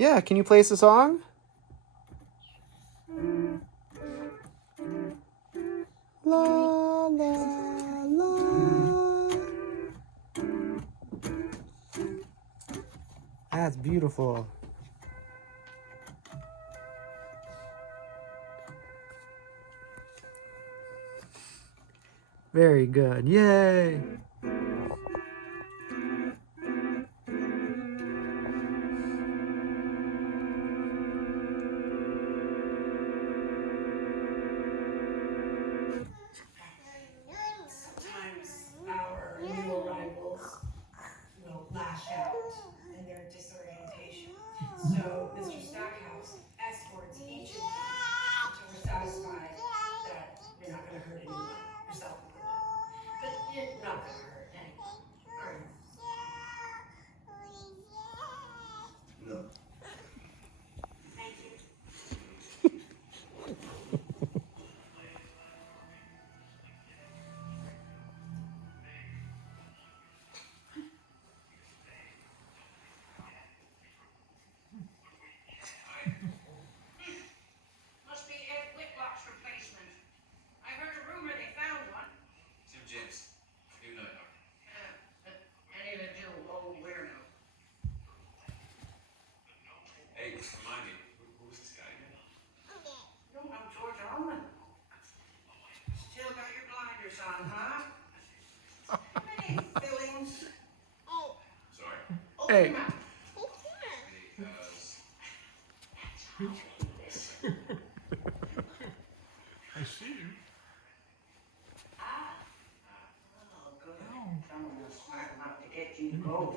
Yeah, can you play us a song? La, la, la. That's beautiful. Very good. Yay. Sometimes our new arrivals will lash out in their disorientation. So Mr. Stackhouse escorts each of them until we're satisfied that you're not going to hurt anyone, yourself included. But you're not going to hurt anyone, are you? No. Thank you. Must be Ed Whitlock's replacement. I heard a rumor they found one. Tim James, new night. Any of the do, oh, where now? Hey, remind me, who was this guy again? You don't know George Allman. Still got your blinders on, huh? Any fillings? Sorry. Open Hey. your mouth. I see you. Oh, good. Someone was smart enough to get you both.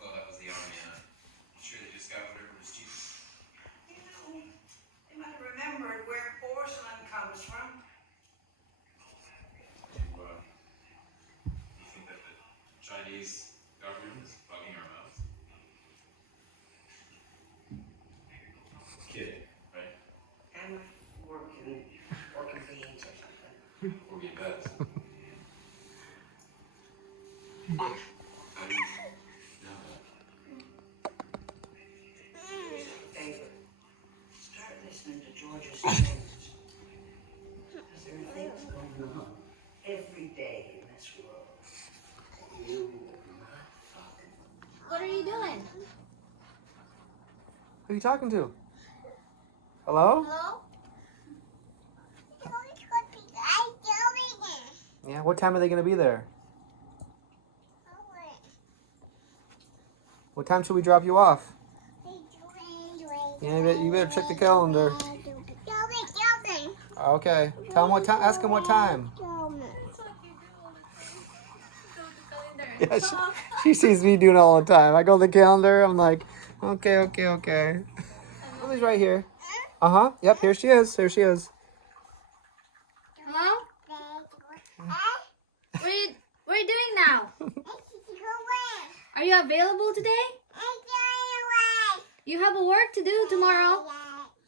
Well, that was the army, huh? I'm sure they just got whatever was cheap. You know, they might have remembered where porcelain comes from. You think that the Chinese government is bugging our mouths? Kidding, right? And working beans or something. Or we bet. How do you know that? Here's a favor. Start listening to George's news. Because there are things going on every day in this world. You are not talking. What are you doing? Who are you talking to? Hello? Hello? Yeah, what time are they going to be there? What time should we drop you off? Yeah, you better check the calendar. Okay. Tell them what time. Ask them what time. Yeah, she sees me doing it all the time. I go to the calendar. I'm like, okay. Lily's right here. Uh-huh. Yep, here she is. Here she is. Hello? What are you doing now? Are you available today? You have a work to do tomorrow.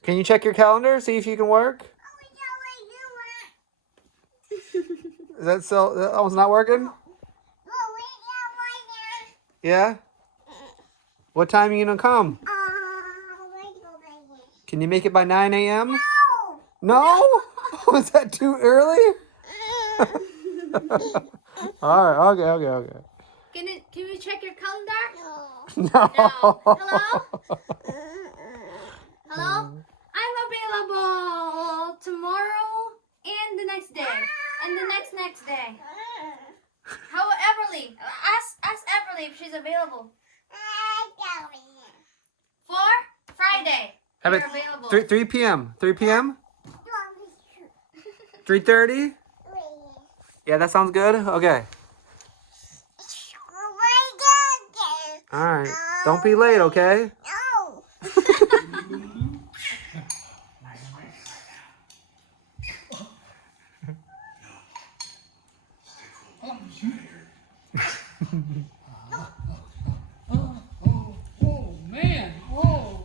Can you check your calendar? See if you can work? Is that still, that one's not working? Yeah? What time are you going to come? Can you make it by 9 a.m.? No? Was that too early? All right, okay. Can we check your calendar? No. Hello? Hello? I'm available tomorrow and the next day. And the next day. How about Everly? Ask Everly if she's available. For Friday. How You're about available. 3 p.m.? 3 p.m.? 3:30? Yeah, that sounds good? Okay. All right. Don't be late, okay? Oh, man. Whoa.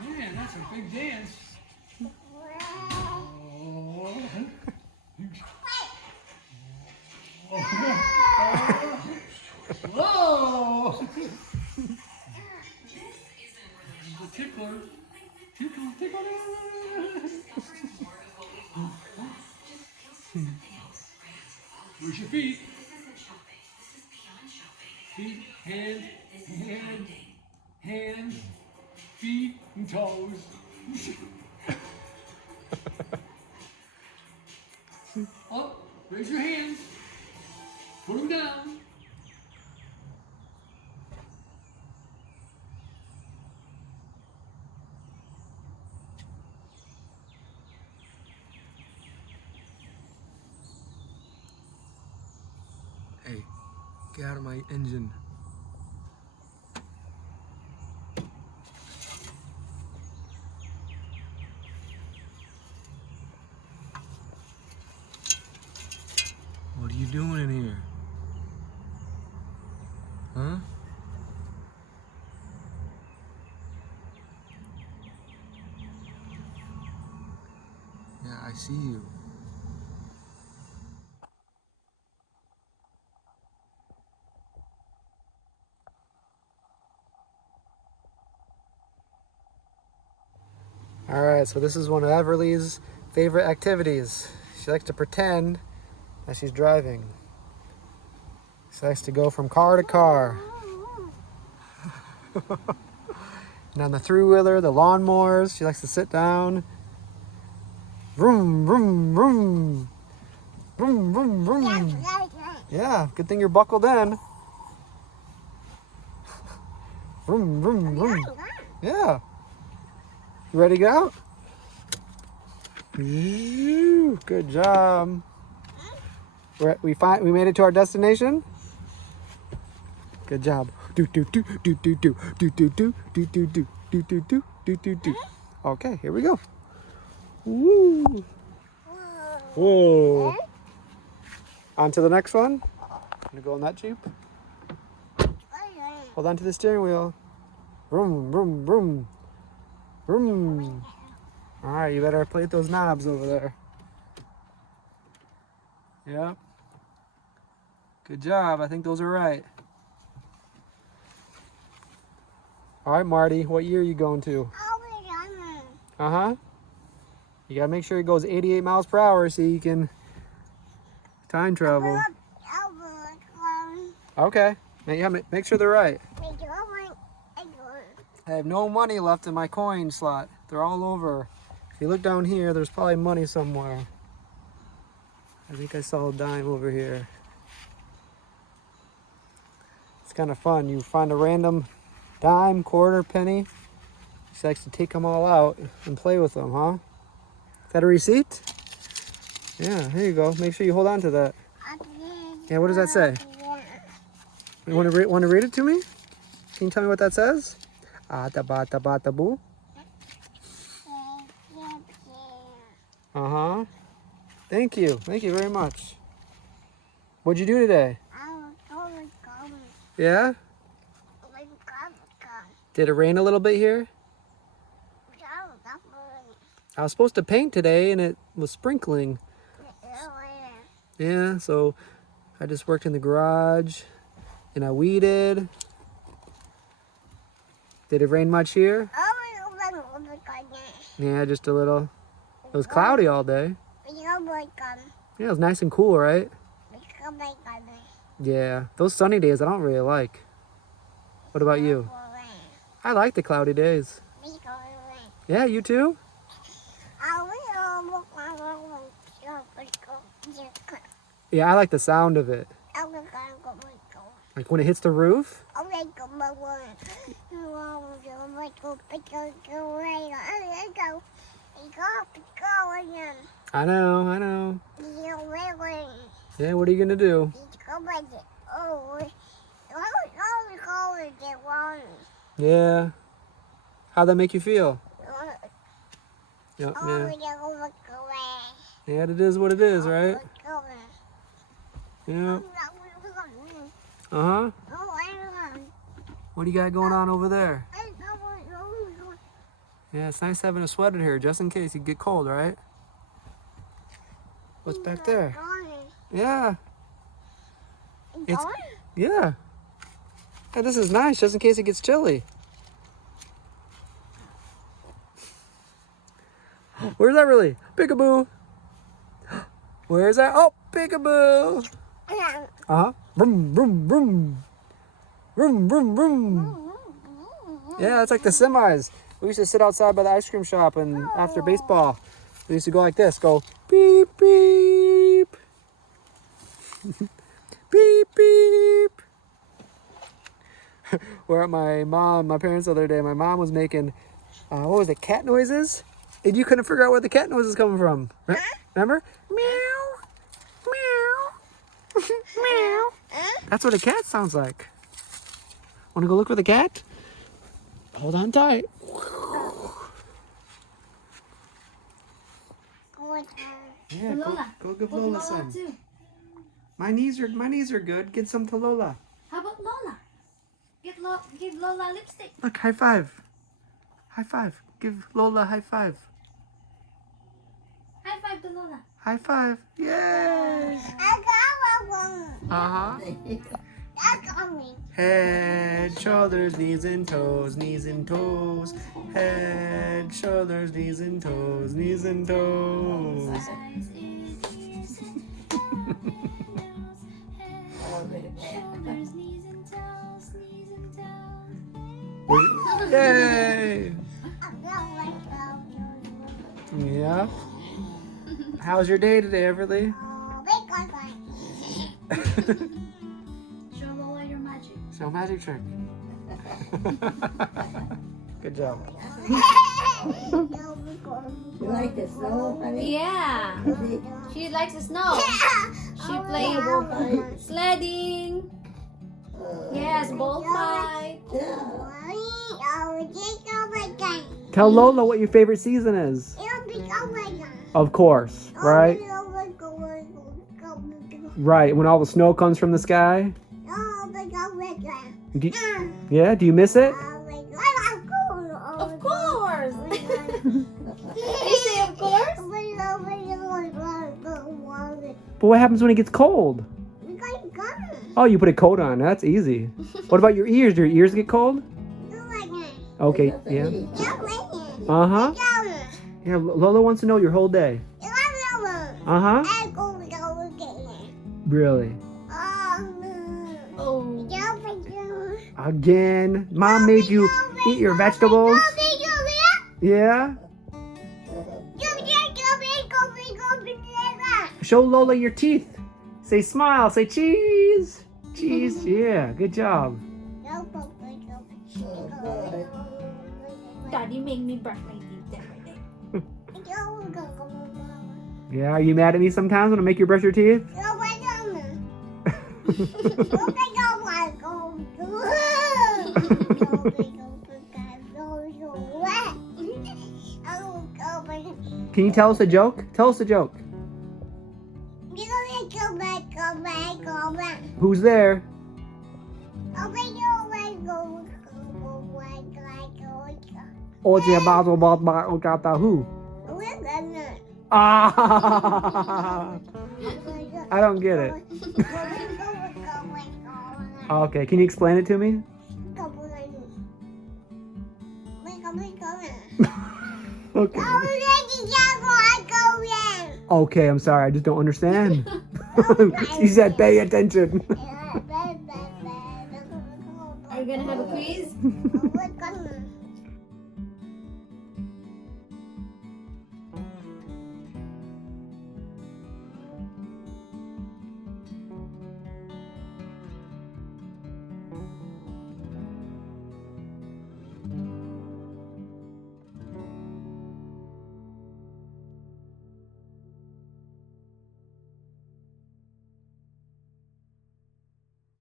Man, that's a big dance. Whoa. The tickler. Tickle, tickle. Where's your feet? Feet, hands, hands, feet, and toes. Up, raise your hands. Put them down. Hey, get out of my engine. What are you doing in here? Huh? Yeah, I see you. All right, so this is one of Everly's favorite activities. She likes to pretend that she's driving. She likes to go from car to car. And on the three-wheeler, the lawnmowers, she likes to sit down. Vroom, vroom, vroom. Vroom, vroom, vroom. Yeah, good thing you're buckled in. Vroom, vroom, vroom. Yeah. You ready to get out? Good job. We made it to our destination. Good job. Do do do do do do do do do do do do do do do do do do. Okay, here we go. Woo! Whoa! On to the next one. I'm gonna go in that Jeep. Hold on to the steering wheel. Vroom, vroom, vroom. Vroom. All right, you better play with those knobs over there. Yep. Good job. I think those are right. All right, Marty, what year are you going to? Uh-huh. You gotta make sure it goes 88 miles per hour so you can time travel. Okay. Yeah, make sure they're right. I have no money left in my coin slot. They're all over. If you look down here, there's probably money somewhere. I think I saw a dime over here. It's kind of fun. You find a random dime, quarter, penny. She likes to take them all out and play with them, huh? Is that a receipt? Yeah, here you go. Make sure you hold on to that. Yeah, what does that say? You want to read it to me? Can you tell me what that says? Bata bata boo. Uh-huh. Thank you. Thank you very much. What'd you do today? Yeah? Did it rain a little bit here? I was supposed to paint today and it was sprinkling. Yeah, so I just worked in the garage and I weeded. Did it rain much here? Yeah, just a little. It was cloudy all day. Yeah, it was nice and cool, right? Yeah, those sunny days I don't really like. What about you? I like the cloudy days. Yeah, you too? Yeah, I like the sound of it. Like when it hits the roof? I know. Yeah, what are you gonna do? Yeah. How'd that make you feel? Yeah, it is what it is, right? Yeah. Uh-huh. What do you got going on over there? Yeah, it's nice having a sweater here, just in case you get cold, right? What's back there? Yeah. Yeah. Hey, this is nice, just in case it gets chilly. Where's that really? Peekaboo. Where's that? Oh, peekaboo. Uh-huh. Vroom, vroom, vroom. Vroom, vroom, vroom. Yeah, it's like the semis. We used to sit outside by the ice cream shop, and after baseball, we used to go like this. Go beep, beep. Beep, beep. We're at my parents the other day. My mom was making, what was it, cat noises? And you couldn't figure out where the cat noise is coming from. Remember? Meow, meow, meow. That's what a cat sounds like. Want to go look for the cat? Hold on tight. Yeah, Lola. go give Put Lola Lola some. too. My knees are good. Get some to Lola. How about Lola? Give Lola lipstick. Look, high five. High five. Give Lola a high five. High five to Lola. High five. Yay. Uh-huh. Head, shoulders, knees and toes, knees and toes. Head, shoulders, knees and toes, knees and toes. Yay! Yeah. How's your day today, Everly? Show Lola your magic. Show magic trick. Good job. You like the snow, honey? Yeah. She likes the snow. She playing sledding. Yes, ball fight. Tell Lola what your favorite season is. Of course, right? Right, when all the snow comes from the sky. Yeah, do you miss it? Of course. You say of course? But what happens when it gets cold? Oh, you put a coat on. That's easy. What about your ears? Do your ears get cold? Okay, yeah. Uh-huh. Yeah, Lola wants to know your whole day. Uh-huh. Really? Oh. Again? Mom made you eat your vegetables? Yeah? Show Lola your teeth. Say smile. Say cheese. Cheese. Yeah, good job. Daddy make me brush my teeth every day. Yeah, are you mad at me sometimes when I make you brush your teeth? Can you tell us a joke? Tell us a joke. Who's there? Oje bazo ba okata who? Ah! I don't get it. Okay, can you explain it to me? Okay. Okay, I'm sorry. I just don't understand. She said pay attention. Are you gonna have a quiz?